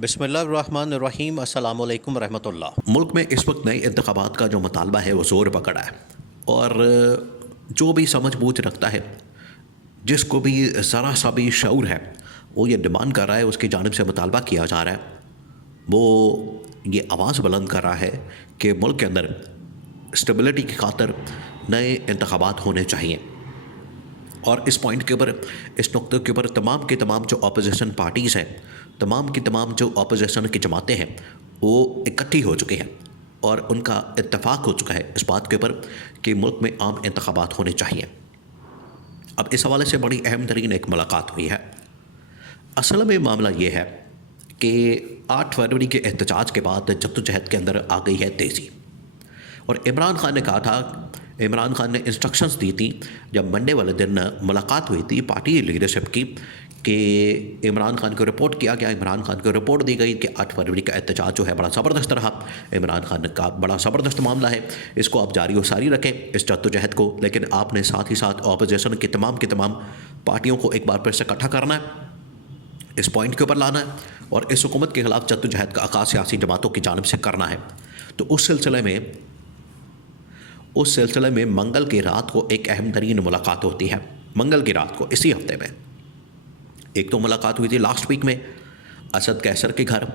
बिस्मिल्लाहिर्रहमानिर्रहीम अस्सलामु अलैकुम रहमतुल्लाह। मुल्क में इस वक्त नए इंतखाबात का जो मुतालबा है वो ज़ोर पकड़ा है और जो भी समझ बूझ रखता है, जिसको भी ज़रा सा भी शऊर है, वो ये डिमांड कर रहा है, उसकी जानिब से मुतालबा किया जा रहा है, वो ये आवाज़ बुलंद कर रहा है कि मुल्क के अंदर स्टेबिलिटी की खातिर नए इंतखाबात होने चाहिए। और इस पॉइंट के ऊपर, इस नुक्ते के ऊपर तमाम की तमाम जो अपोजिशन पार्टीज़ हैं, तमाम की तमाम जो अपोजिशन की जमातें हैं, वो इकट्ठी हो चुकी हैं और उनका इत्तेफाक हो चुका है इस बात के ऊपर कि मुल्क में आम इंतखाबात होने चाहिए। अब इस हवाले से बड़ी अहम तरीन एक मुलाकात हुई है। असल में मामला ये है कि 8 फरवरी के एहतजाज के बाद जद्दोजहद के अंदर आ गई है तेज़ी। और इमरान खान ने कहा था, इमरान खान ने इंस्ट्रक्शंस दी थी जब मंडे वाले दिन मुलाकात हुई थी पार्टी लीडरशिप की, कि इमरान खान को रिपोर्ट किया गया, इमरान खान को रिपोर्ट दी गई कि 8 फरवरी का एहतजाज जो है बड़ा ज़बरदस्त रहा। इमरान खान ने कहा बड़ा ज़बरदस्त मामला है, इसको आप जारी व सारी रखें इस जद्दोजहद को, लेकिन आपने साथ ही साथ अपोजिशन की तमाम पार्टियों को एक बार फिर से इकट्ठा करना है, इस पॉइंट के ऊपर लाना है और इस हुकूमत के ख़िलाफ़ जद्दोजहद का आगाज़ सियासी जमातों की जानिब से करना है। तो उस सिलसिले में मंगल की रात को एक अहम तरीन मुलाकात होती है। मंगल की रात को इसी हफ्ते में एक तो मुलाकात हुई थी लास्ट वीक में असद कैसर के घर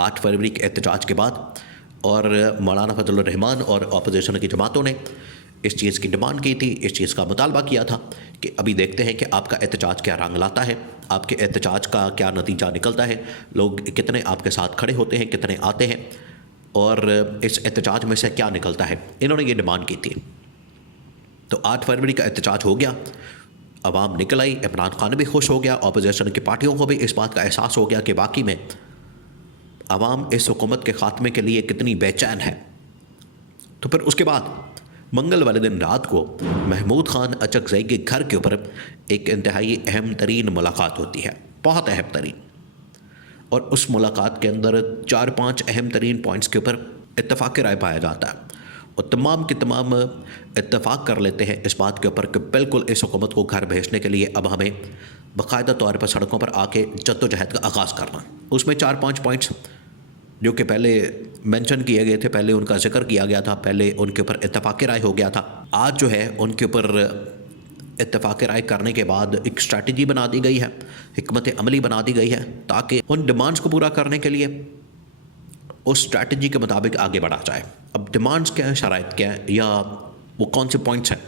8 फरवरी के एहतजाज के बाद, और मौलाना फजलुर रहमान और अपोजिशन की जमातों ने इस चीज़ की डिमांड की थी, इस चीज़ का मुतालबा किया था कि अभी देखते हैं कि आपका एहतजाज क्या रंग लाता है, आपके एहतजाज का क्या नतीजा निकलता है, लोग कितने आपके साथ खड़े होते हैं, कितने आते हैं और इस एहतजाज में से क्या निकलता है। इन्होंने ये डिमांड की थी। तो 8 फरवरी का एहतजाज हो गया, अवाम निकल आई, इमरान खान भी खुश हो गया, अपोजिशन की पार्टियों को भी इस बात का एहसास हो गया कि वाकई में अवाम इस हुकूमत के ख़ात्मे के लिए कितनी बेचैन है। तो फिर उसके बाद मंगल वाले दिन रात को महमूद खान अचकज़ई के घर के ऊपर एक इंतहाई अहम तरीन मुलाकात होती है, बहुत अहम तरीन। और उस मुलाकात के अंदर 4-5 अहम तरीन पॉइंट्स के ऊपर इत्तेफाक राय पाया जाता है और तमाम के तमाम इत्तेफाक कर लेते हैं इस बात के ऊपर कि बिल्कुल इस हुकूमत को घर भेजने के लिए अब हमें बाकायदा तौर पर सड़कों पर आके जद्दोजहद का आगाज़ करना। उसमें 4-5 पॉइंट्स जो कि पहले मेंशन किए गए थे, पहले उनका जिक्र किया गया था, पहले उनके ऊपर इत्तेफाक राय हो गया था। आज जो है उनके ऊपर इत्तेफाक राय करने के बाद एक स्ट्रैटेजी बना दी गई है, हिकमत अमली बना दी गई है ताकि उन डिमांड्स को पूरा करने के लिए उस स्ट्रैटेजी के मुताबिक आगे बढ़ा जाए। अब डिमांड्स क्या हैं, शराइत क्या है, या वो कौन से पॉइंट्स हैं।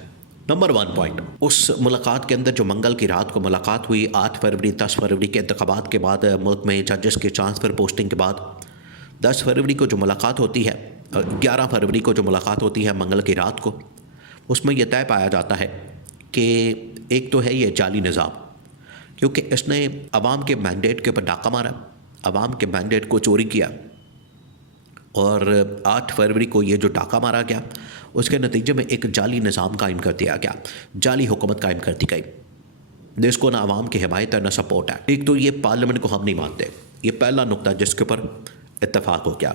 नंबर 1 पॉइंट, उस मुलाकात के अंदर जो मंगल की रात को मुलाकात हुई 8 फरवरी 10 फरवरी के इंतखाबात के बाद, मुल्क में जजेस के ट्रांसफ़र पोस्टिंग के बाद 10 फरवरी को जो मुलाकात होती है, 11 फरवरी को जो मुलाकात होती है मंगल की रात को, उसमें यह तय पाया जाता है कि एक तो है ये जाली निज़ाम, क्योंकि इसने अवाम के मैंडेट के ऊपर डाका मारा, अवाम के मैंडेट को चोरी किया और 8 फरवरी को ये जो डाका मारा गया उसके नतीजे में एक जाली निज़ाम कायम कर दिया गया, जाली हुकूमत कायम कर दी गई जिसको ना अवाम की हिमायत है ना सपोर्ट है। एक तो ये पार्लियामेंट को हम नहीं मानते, ये पहला नुकता जिसके ऊपर इत्तेफाक हो गया।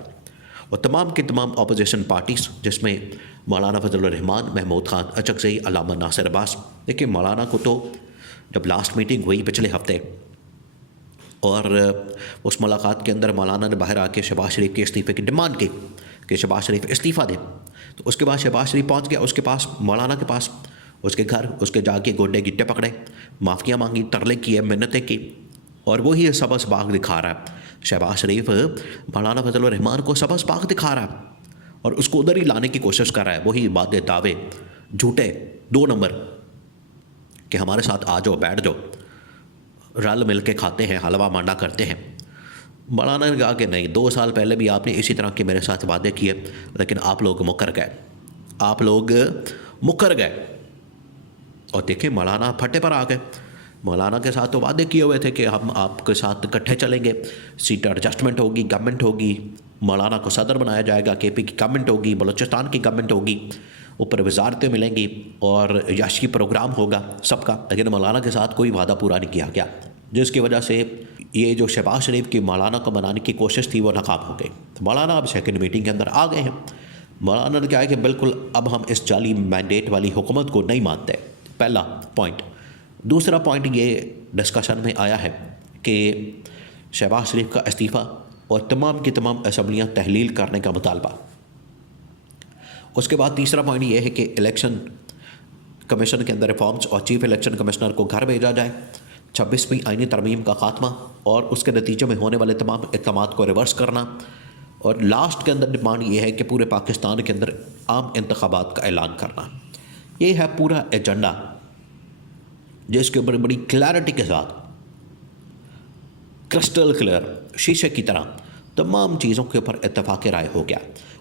और तमाम की तमाम अपोजिशन पार्टीज़ जिसमें मौलाना फजलुर रहमान, महमूद खान अचकज़ई, अल्लामा नासिर अब्बास। देखिए मौलाना को तो जब लास्ट मीटिंग हुई पिछले हफ्ते और उस मुलाकात के अंदर मौलाना ने बाहर आके शहबाज शरीफ के इस्तीफ़े की डिमांड की कि शहबाज शरीफ इस्तीफ़ा दें, तो उसके बाद शहबाज शरीफ पहुंच गया उसके पास, मौलाना के पास, उसके घर, उसके जाके गोडे गिट्टे पकड़े, माफ़ियाँ मांगी, तरले किए, मिन्नतें की और वही सबस बाग दिखा रहा है। शहबाज शरीफ मौलाना फजलुर रहमान को सबस बाग दिखा रहा है और उसको उधर ही लाने की कोशिश कर रहा है। वही बातें, दावे झूठे 2 नंबर कि हमारे साथ आ जाओ, बैठ जाओ, रल मिल के खाते हैं, हलवा मांडा करते हैं। मौलाना ने कहा कि नहीं, 2 साल पहले भी आपने इसी तरह के मेरे साथ वादे किए लेकिन आप लोग मुकर गए, आप लोग मुकर गए। और देखिए मौलाना फटे पर आ गए। मौलाना के साथ तो वादे किए हुए थे कि हम आपके साथ इकट्ठे चलेंगे, सीट एडजस्टमेंट होगी, गवर्नमेंट होगी, मौलाना को सदर बनाया जाएगा, केपी की गवर्नमेंट होगी, बलूचिस्तान की गवर्नमेंट होगी, ऊपर वजारतें मिलेंगी और याशी प्रोग्राम होगा सबका। लेकिन मौलाना के साथ कोई वादा पूरा नहीं किया गया, जिसकी वजह से ये जो शहबाज शरीफ की मौलाना को मनाने की कोशिश थी वो नाकाम हो गई। तो मौलाना अब सेकंड मीटिंग के अंदर आ गए हैं। मौलाना ने कहा है कि बिल्कुल अब हम इस जाली मैंडेट वाली हुकूमत को नहीं मानते, पहला पॉइंट। दूसरा पॉइंट ये डिस्कशन में आया है कि शहबाज शरीफ का इस्तीफ़ा और तमाम की तमाम असम्बलियाँ तहलील करने का मुतालबा। उसके बाद तीसरा पॉइंट ये है कि इलेक्शन कमीशन के अंदर रिफॉर्म्स और चीफ इलेक्शन कमिश्नर को घर भेजा जाए, 26वीं आईनी तरमीम का खात्मा और उसके नतीजे में होने वाले तमाम इक़दामात को रिवर्स करना, और लास्ट के अंदर डिमांड ये है कि पूरे पाकिस्तान के अंदर आम इंतखाबात का ऐलान करना। ये है पूरा एजेंडा जिसके ऊपर बड़ी क्लैरिटी के साथ, क्रिस्टल क्लियर शीशे की तरह तमाम चीज़ों के ऊपर इत्तेफाक राय हो गया।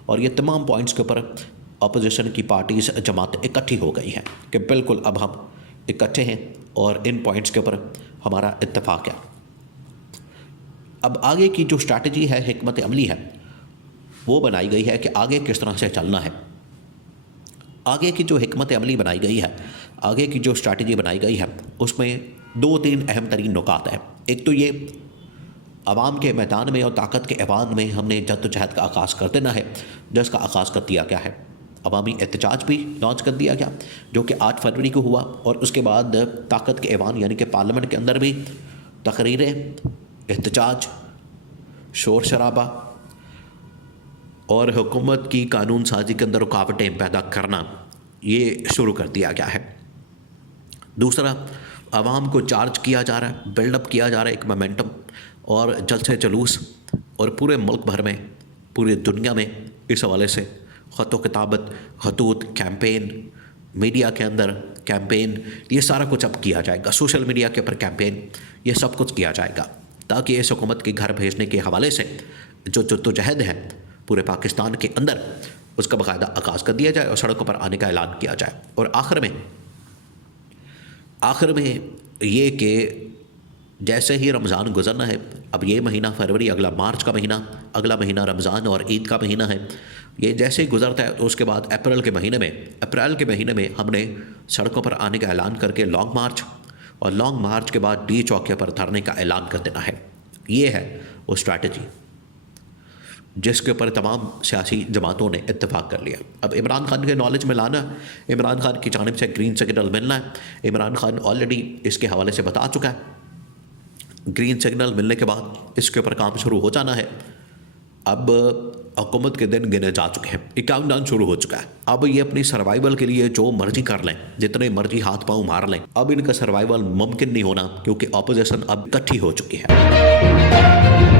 और ये तमाम पॉइंट्स के ऊपर अपोजिशन की पार्टीज जमात इकट्ठी हो गई हैं कि बिल्कुल अब हम इकट्ठे हैं और इन पॉइंट्स के ऊपर हमारा इत्तेफाक है। अब आगे की जो स्ट्रैटेजी है, हिकमत अमली है, वो बनाई गई है कि आगे किस तरह से चलना है। आगे की जो हिकमत अमली बनाई गई है, आगे की जो स्ट्रैटेजी बनाई गई है, उसमें 2-3 अहम तरीन नुकात हैं। एक तो ये, आवाम के मैदान में और ताकत के ऐवान में हमने जद्दोजहद का आगाज़ कर देना है, जिसका आगाज़ कर दिया गया है। अवामी एहतजाज भी लॉन्च कर दिया गया जो कि 8 फरवरी को हुआ, और उसके बाद ताकत के ऐवान यानी कि पार्लियामेंट के अंदर भी तकरीरें, एहतजाज, शोर शराबा और हुकूमत की कानून साजी के अंदर रुकावटें पैदा करना, ये शुरू कर दिया गया है। दूसरा, आवाम को चार्ज किया जा रहा है, बिल्डअप किया जा रहा है एक मोमेंटम और जलसे जुलूस, और पूरे मुल्क भर में, पूरी दुनिया में इस हवाले से ख़त व किताबत, खतूत, कैंपेन, मीडिया के अंदर कैंपेन, ये सारा कुछ अब किया जाएगा। सोशल मीडिया के ऊपर कैंपेन, ये सब कुछ किया जाएगा ताकि इस हुकूमत के घर भेजने के हवाले से जो जद्दोजहद है पूरे पाकिस्तान के अंदर, उसका बाकायदा आगाज़ कर दिया जाए और सड़कों पर आने का ऐलान किया जाए। और आखिर में ये कि जैसे ही रमज़ान गुजरना है, अब ये महीना फरवरी, अगला मार्च का महीना, अगला महीना रमज़ान और ईद का महीना है, ये जैसे ही गुजरता है तो उसके बाद अप्रैल के महीने में हमने सड़कों पर आने का ऐलान करके लॉन्ग मार्च, और लॉन्ग मार्च के बाद डी चौके पर धरने का ऐलान कर देना है। ये है वो स्ट्रैटेजी जिसके ऊपर तमाम सियासी जमातों ने इत्तेफाक कर लिया। अब इमरान खान के नॉलेज में लाना, इमरान खान की जानिब से ग्रीन सिग्नल मिलना है। इमरान खान ऑलरेडी इसके हवाले से बता चुका है। ग्रीन सिग्नल मिलने के बाद इसके ऊपर काम शुरू हो जाना है। अब हुकूमत के दिन गिने जा चुके हैं, ये काउंटडाउन शुरू हो चुका है। अब ये अपनी सर्वाइवल के लिए जो मर्जी कर लें, जितने मर्जी हाथ पांव मार लें, अब इनका सर्वाइवल मुमकिन नहीं होना क्योंकि अपोजिशन अब इकट्ठी हो चुकी है।